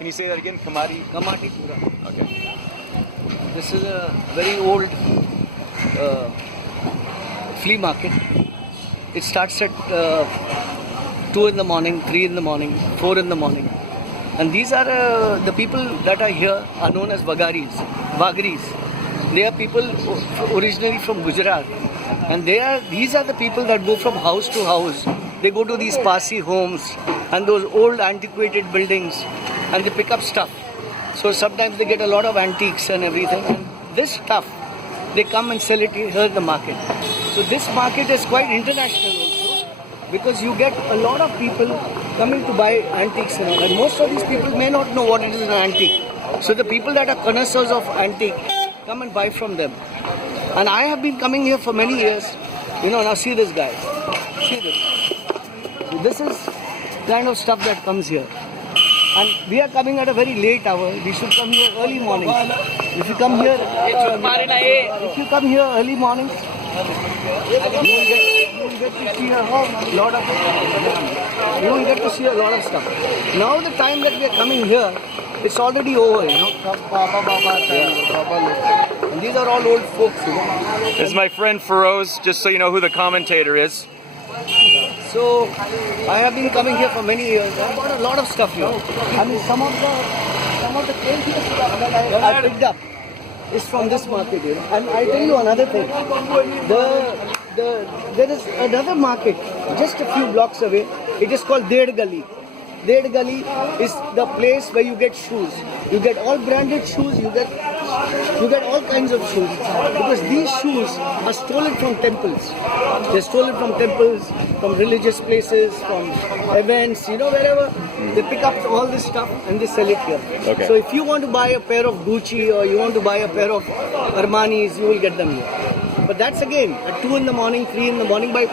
Can you say that again? Kamadi? Kamadi Pura. Okay. This is a very old flea market. It starts at 2 in the morning, 3 in the morning, 4 in the morning. And these are the people that are here are known as Vagaris. They are people originally from Gujarat. And these are the people that go from house to house. They go to these Parsi homes and those old antiquated buildings and they pick up stuff. So sometimes they get a lot of antiques and everything. And this stuff, they come and sell it here in the market. So this market is quite international also because you get a lot of people coming to buy antiques and all. And most of these people may not know what it is an antique. So the people that are connoisseurs of antique come and buy from them. And I have been coming here for many years. You know, now see this guy. See this. This is kind of stuff that comes here. And we are coming at a very late hour. We should come here early morning. If you come here, early morning, you will get to see a lot of. You will get to see a lot of stuff. Now the time that we are coming here, it's already over. You know. And these are all old folks. You know. This is my friend Feroz, just so you know who the commentator is. So I have been coming here for many years. I bought a lot of stuff here. I mean, some of the craziest stuff that I picked up is from this market, you know. And I tell you another thing. There is another market just a few blocks away. It is called Ded Gali. Ded Gali is the place where you get shoes. You get all branded shoes. You get all kinds of shoes because these shoes are stolen from temples. They're stolen from temples, from religious places, from events, you know, wherever. They pick up all this stuff and they sell it here. Okay. So if you want to buy a pair of Gucci or you want to buy a pair of Armanis, you will get them here. But that's again at 2 in the morning, 3 in the morning. By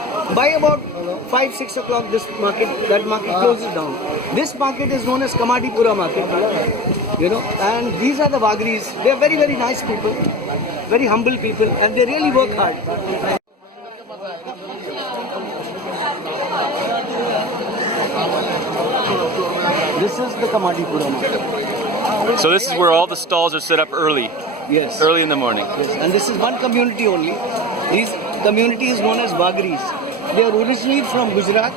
about 5, 6 o'clock, that market closes down. This market is known as Kamadi Pura market, you know. And these are the Vagaris. They are very, very nice people, very humble people, and they really work hard. This is the Kamadi Pura market. So this is where all the stalls are set up early. Yes. Early in the morning. Yes. And this is one community only. This community is known as Vagaris. They are originally from Gujarat.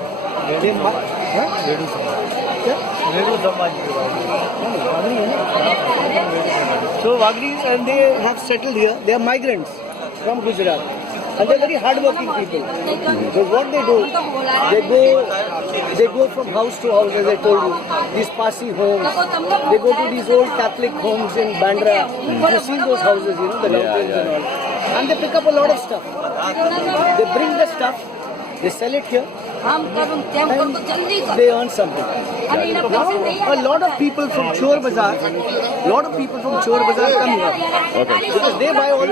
So Vagaris, and they have settled here. They are migrants from Gujarat. And they're very hardworking people. So what they do, they go from house to house, as I told you. These Parsi homes. They go to these old Catholic homes in Bandra. You've seen those houses, you know, the mountains and all. And they pick up a lot of stuff. They bring the stuff, they sell it here, and they earn something. Now, a lot of people from Chor Bazaar, come here. Okay. Because they buy all.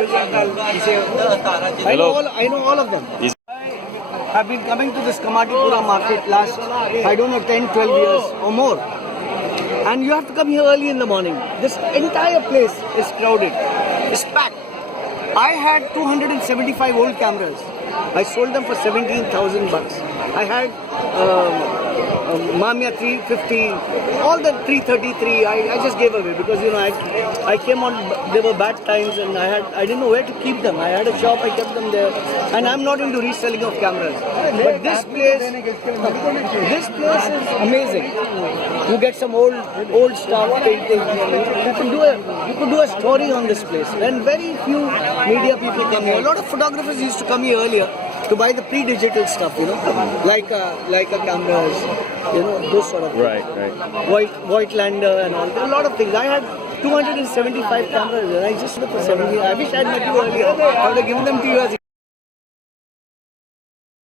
I know all of them. I've been coming to this Kamadi Pura market last, I don't know, 10, 12 years or more. And you have to come here early in the morning. This entire place is crowded. It's packed. I had 275 old cameras. I sold them for 17,000 bucks. I had Mamiya 350, all the 333. I just gave away because, you know, I came on. There were bad times and I didn't know where to keep them. I had a shop. I kept them there, and I'm not into reselling of cameras. But this place is amazing. You get some old stuff, painting. You could do a story on this place. And very few media people come here. A lot of photographers used to come here earlier to buy the pre-digital stuff, you know, like a cameras, you know, those sort of things. Right. Voigtlander and all. A lot of things. I had 275 cameras and I just looked for 70. I wish I had met you earlier. I would have given them to you as